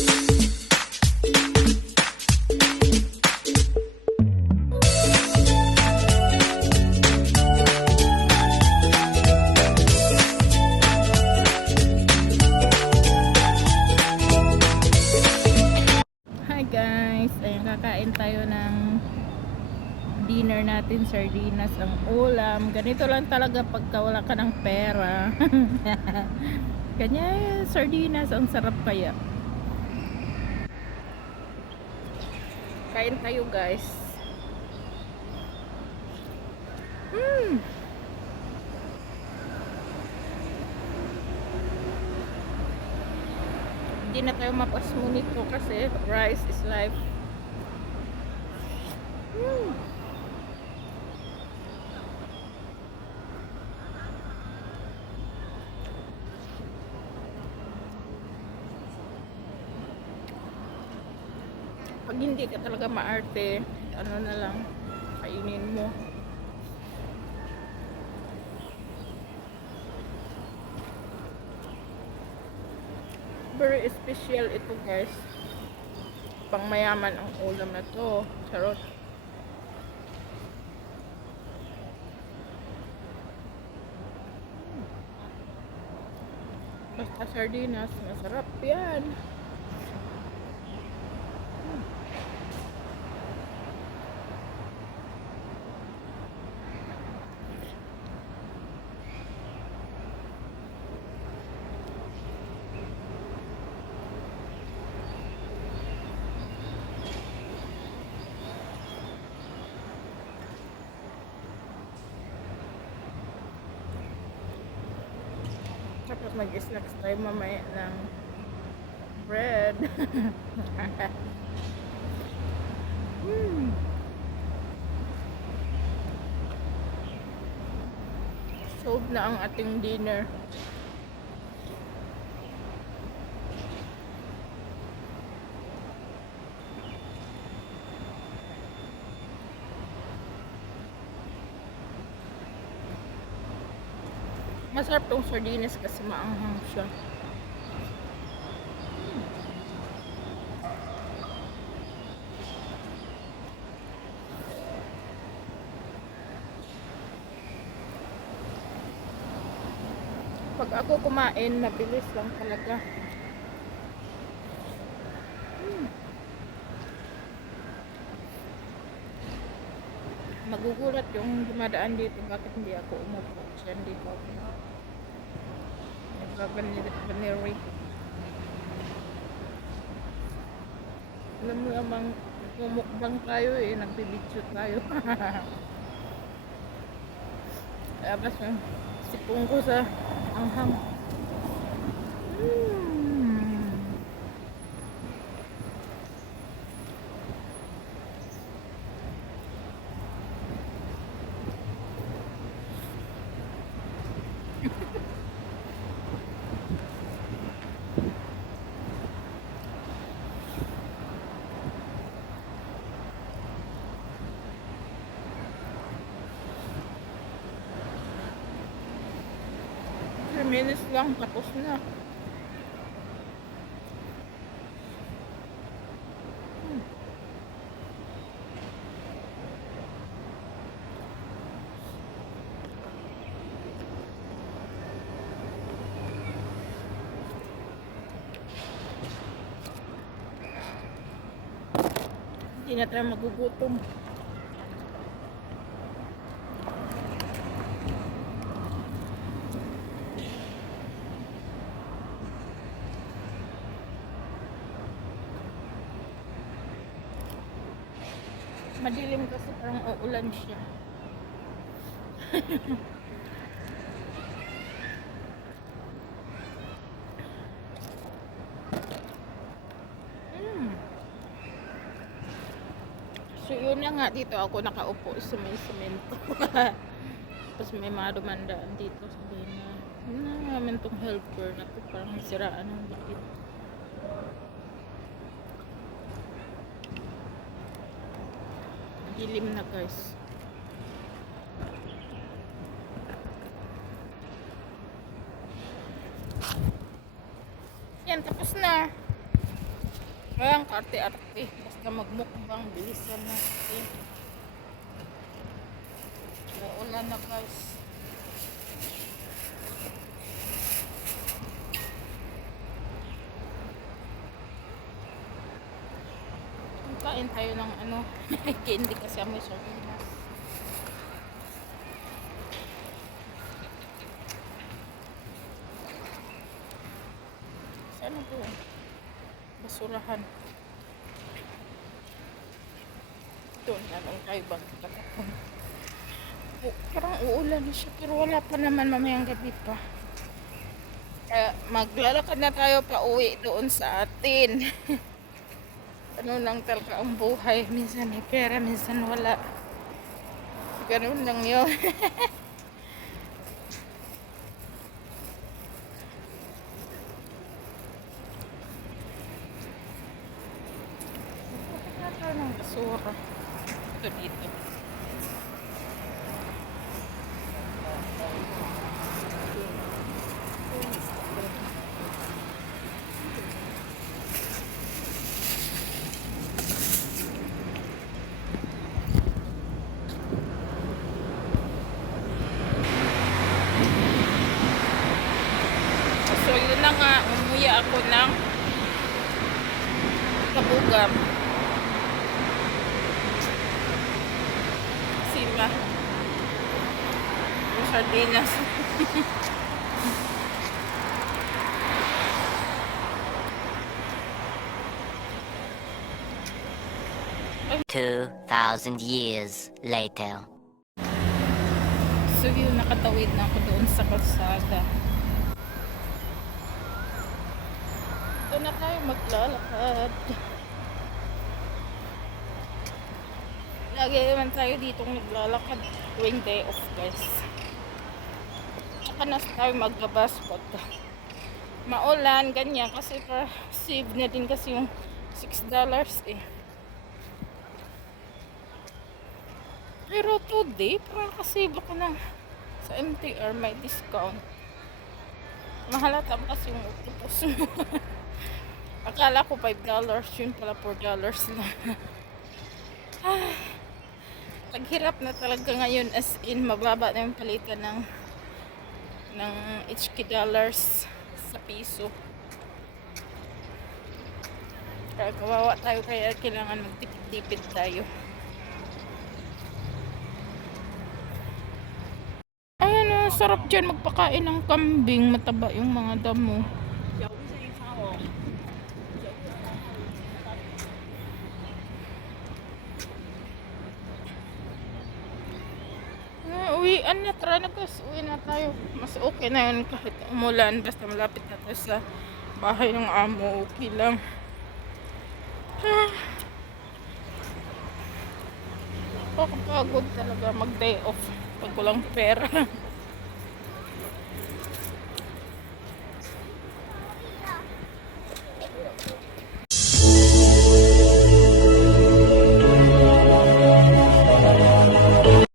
Hi guys, ayun, kakain tayo ng dinner natin, sardinas ang ulam. Ganito lang talaga pagka wala ka ng pera. Kanya sardinas, ang sarap kaya. Kain tayo guys. Hindi na tayo mapasmo nito kasi rice is life. Pag hindi ka talaga maarte, ano na lang, kainin mo. Very special ito guys. Pang mayaman ang ulam na to. Charot. Basta sardinas, masarap yan. Tapos mag-snacks tayo mamaya ng bread. Solve na ang ating dinner. Masarap tong sardinas kasi maanghang siya. Pag ako kumain, mabilis lang talaga. Magugulat yung dumadaan dito, bakit hindi ako umupo. Siya dito ako. Nagbabaniri. Alam mo namang mumukbang tayo eh, nagbibidyo tayo. Labas yung sipong ko sa anghang. Minutes lang, tapos na. Hindi na tayo magugutom. Madilim kasi parang uulan siya. So yun na nga, dito ako nakaupo sa may semento. Tapos may mga dumandaan dito. Sabihin na, ano naman tong helper na to, parang siraan ng dikit. Dilim na guys. Yan, tapos na. Kaya ang karte-arte. Basta magmukbang, bilisan natin. Ulan na guys. Kain tayo ng ano. Candy kasi amoy sardinas. Saan ito? Basurahan. Ito na lang tayo bagtatapon. Parang uulan na siya pero wala pa naman, mamayang gabi pa. Kaya maglalakad na tayo pa uwi doon sa atin. Ano lang talaga ang buhay. Minsan may pera, minsan wala. Ganun lang yun. Bakit tayo ng basura? Ito dito. So yun na nga, umuya ako ng kabugam. Sima. Yung sardinas. 2,000 years later. So yun, nakatawid na ako doon sa kalsada. Ito na tayo maglalakad. Lagi naman tayo dito naglalakad tuwing day off guys. Saka na tayo magbabas pag maulan, ganyan. Kasi para save na din kasi yung $6 eh. Pero today, parang nakasave ako ng sa MTR, may discount. Mahalata mo kasi yung octopus mo. Akala ko $5, yun pala $4 lang. Naghirap na talaga ngayon, as in mababa na yung palitan ng HK dollars sa piso. Kaya kawawa tayo, kaya kailangan magtipid-tipid tayo. Ayan, sarap dyan magpakain ng kambing, mataba yung mga damo. Uwian na, tara na guys, uwi na tayo. Mas okay na yun kahit umulan, basta malapit na tayo sa bahay ng amo, okay lang. Kapagod talaga mag day off pag walang pera.